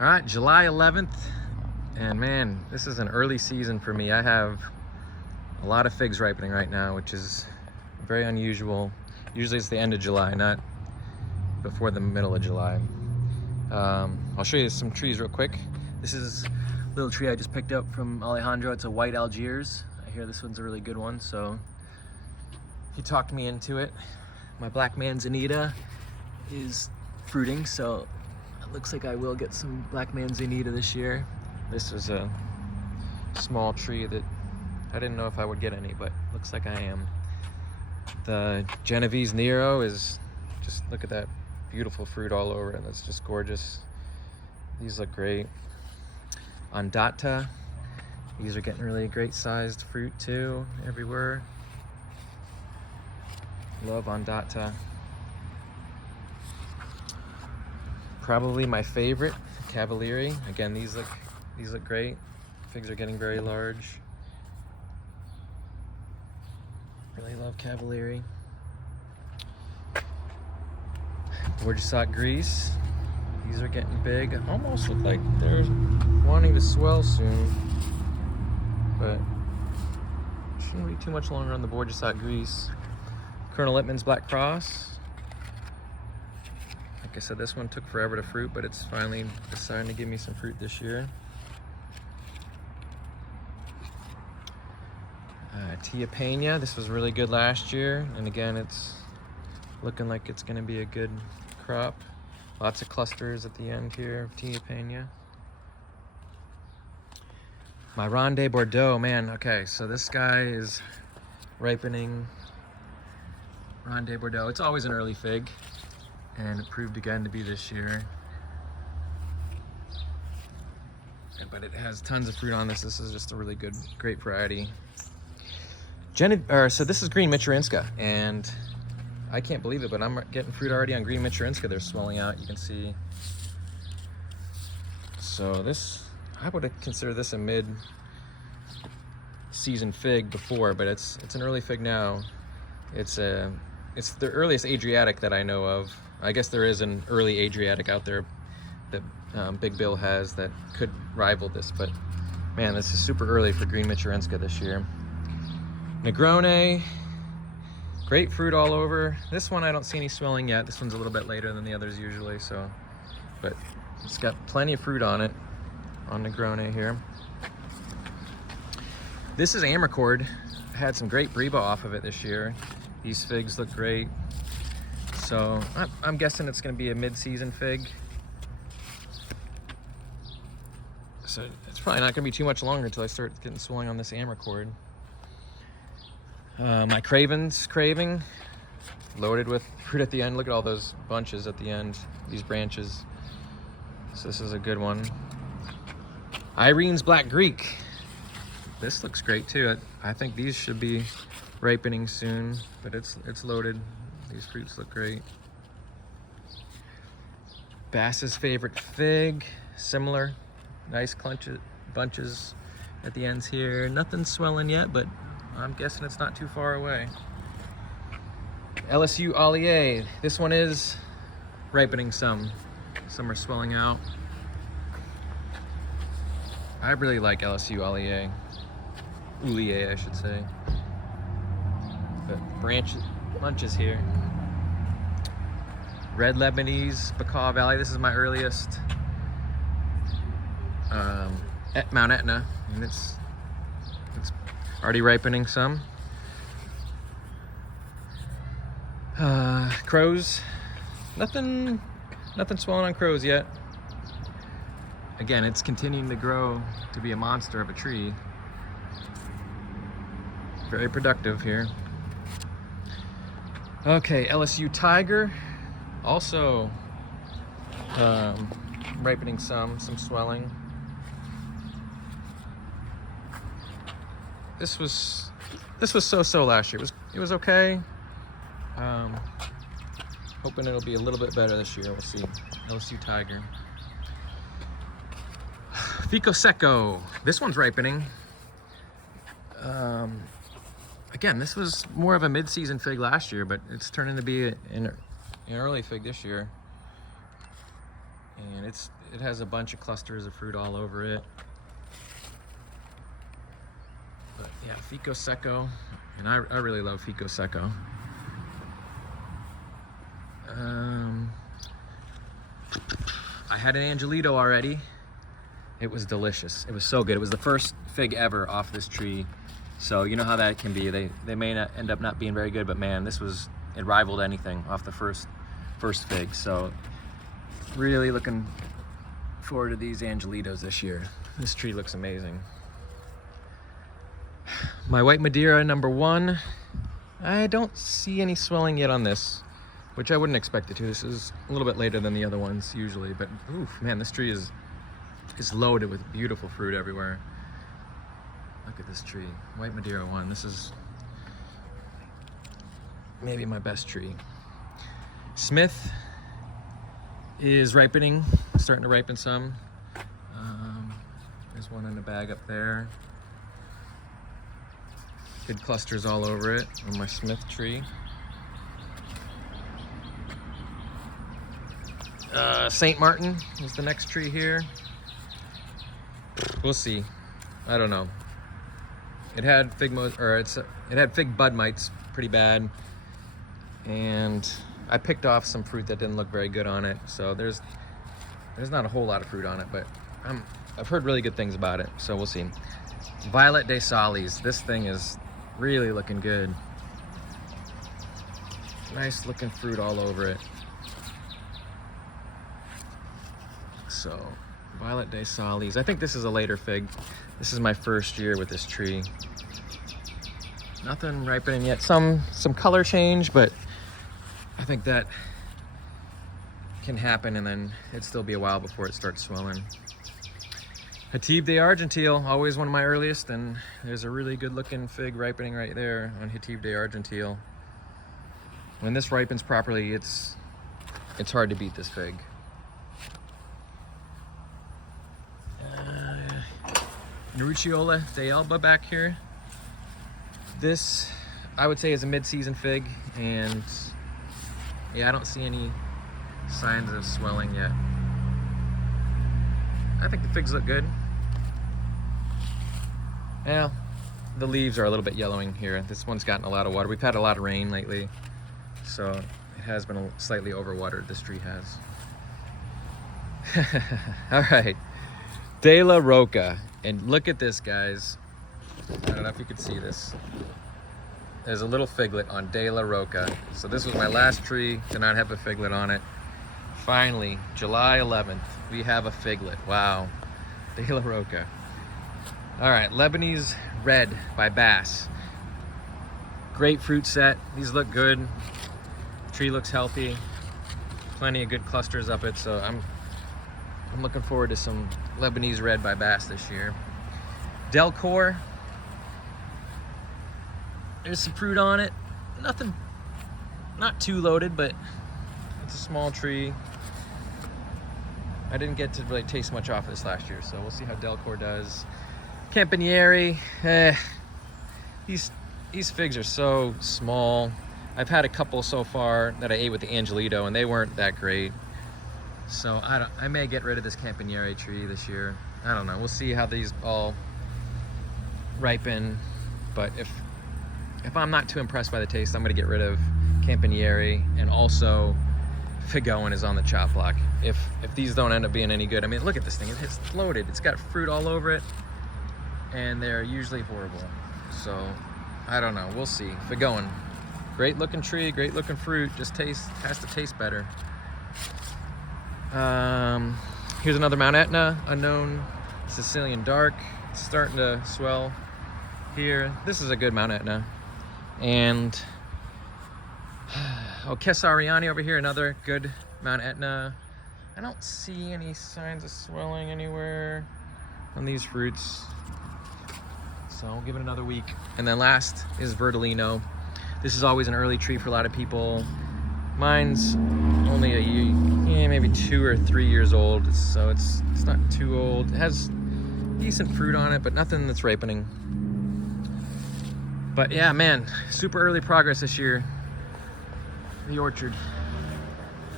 All right, July 11th, and man, this is an early season for me. I have a lot of figs ripening right now, which is very unusual. Usually it's the end of July, not before the middle of July. I'll show you some trees real quick. This is a little tree I just picked up from Alejandro. It's a white Algiers. I hear this one's a really good one, so he talked me into it. My black manzanita is fruiting, so it looks like I will get some black manzanita this year. This is a small tree that I didn't know if I would get any, but looks like I am. The Genovese Nero is just, look at that beautiful fruit all over it. That's just gorgeous. These look great. Ondata, these are getting really great sized fruit too, everywhere. Love Ondata. Probably my favorite, Cavalieri. Again, these look great. Figs are getting very large. Really love Cavalieri. Borgesot Grease. These are getting big. Almost look like they're wanting to swell soon, but shouldn't be too much longer on the Borgesot Grease. Colonel Littman's Black Cross. Like I said, this one took forever to fruit, but it's finally deciding to give me some fruit this year. Tia Pena, this was really good last year, and again, it's looking like it's going to be a good crop. Lots of clusters at the end here of Tia Pena. My Ronde Bordeaux, man, okay, so this guy is ripening. Ronde Bordeaux, it's always an early fig, and it proved again to be this year. But it has tons of fruit on this. This is just a really good, great variety. So this is Green Michurinska, and I can't believe it, but I'm getting fruit already on Green Michurinska. They're swelling out, you can see. So this, I would consider this a mid-season fig before, but it's an early fig now. It's the earliest Adriatic that I know of. I guess there is an early Adriatic out there that Big Bill has that could rival this, but man, this is super early for Green Michurinska this year. Negroni, great fruit all over. This one I don't see any swelling yet. This one's a little bit later than the others usually, so, but it's got plenty of fruit on it, on Negroni here. This is Amarcord. I had some great Breba off of it this year. These figs look great. So I'm guessing it's gonna be a mid-season fig. So it's probably not gonna be too much longer until I start getting swelling on this Amarcord. My Craving, loaded with fruit at the end. Look at all those bunches at the end, these branches. So this is a good one. Irene's Black Greek. This looks great too. I think these should be ripening soon, but it's loaded. These fruits look great. Bass's Favorite Fig, similar. Nice bunches at the ends here. Nothing swelling yet, but I'm guessing it's not too far away. LSU Allier. This one is ripening some. Some are swelling out. I really like LSU Allier. Oulier, I should say. But bunches here. Red Lebanese, Bacaw Valley. This is my earliest at Mount Etna, and it's already ripening some. Crows, nothing swelling on crows yet. Again, it's continuing to grow to be a monster of a tree. Very productive here. Okay, LSU Tiger, also ripening some swelling. This was so last year. It was okay. Hoping it'll be a little bit better this year. We'll see. LSU Tiger. Fico Seco. This one's ripening. Again, this was more of a mid-season fig last year, but it's turning to be an early fig this year. And and it has a bunch of clusters of fruit all over it. But yeah, Fico Secco, and I really love Fico Secco. I had an Angelito already. It was delicious. It was so good. It was the first fig ever off this tree. So you know how that can be. They may not end up not being very good, but man, it rivaled anything off the first fig. So really looking forward to these Angelitos this year. This tree looks amazing. My white Madeira #1. I don't see any swelling yet on this, which I wouldn't expect it to. This is a little bit later than the other ones usually, but oof, man, this tree is loaded with beautiful fruit everywhere. Look at this tree, white Madeira 1. This is maybe my best tree. Smith is ripening, starting to ripen some. There's one in the bag up there. Good clusters all over it on my Smith tree. St. Martin is the next tree here. We'll see. I don't know. It had it had fig bud mites pretty bad, and I picked off some fruit that didn't look very good on it. So there's not a whole lot of fruit on it, but I've heard really good things about it. So we'll see. Violet de Salis. This thing is really looking good. Nice looking fruit all over it. So, Violet de Salis. I think this is a later fig. This is my first year with this tree. Nothing ripening yet. Some color change, but I think that can happen, and then it'd still be a while before it starts swelling. Hativ de Argentile, always one of my earliest, and there's a really good looking fig ripening right there on Hativ de Argentile. When this ripens properly, it's hard to beat this fig. Nerucciola de Elba back here. This, I would say, is a mid-season fig, and yeah, I don't see any signs of swelling yet. I think the figs look good. Yeah, the leaves are a little bit yellowing here. This one's gotten a lot of water. We've had a lot of rain lately, so it has been slightly overwatered, this tree has. All right, De La Roca. And look at this, guys. I don't know if you could see this. There's a little figlet on De La Roca. So this was my last tree to not have a figlet on it. Finally, July 11th, we have a figlet. Wow. De La Roca. All right, Lebanese Red by Bass. Great fruit set. These look good. The tree looks healthy. Plenty of good clusters up it, so I'm looking forward to some Lebanese Red by Bass this year. Delcor. There's some fruit on it. Nothing, not too loaded, but it's a small tree. I didn't get to really taste much off this last year, so we'll see how Delcor does. Campanieri. These figs are so small. I've had a couple so far that I ate with the Angelito, and they weren't that great. So I may get rid of this Campanieri tree this year. I don't know. We'll see how these all ripen. But if I'm not too impressed by the taste, I'm gonna get rid of Campanieri, and also Figoin is on the chop block. If these don't end up being any good, I mean, look at this thing. It's loaded. It's got fruit all over it, and they're usually horrible. So I don't know. We'll see. Figoin, great looking tree, great looking fruit. Just has to taste better. Here's another Mount Etna, unknown Sicilian dark. It's starting to swell here. This is a good Mount Etna. And Kesariani over here, another good Mount Etna. I don't see any signs of swelling anywhere on these fruits. So we'll give it another week. And then last is Verdolino. This is always an early tree for a lot of people. Mine's only a year, maybe 2 or 3 years old, so it's not too old. It has decent fruit on it, but nothing that's ripening. But yeah, man, super early progress this year. The orchard.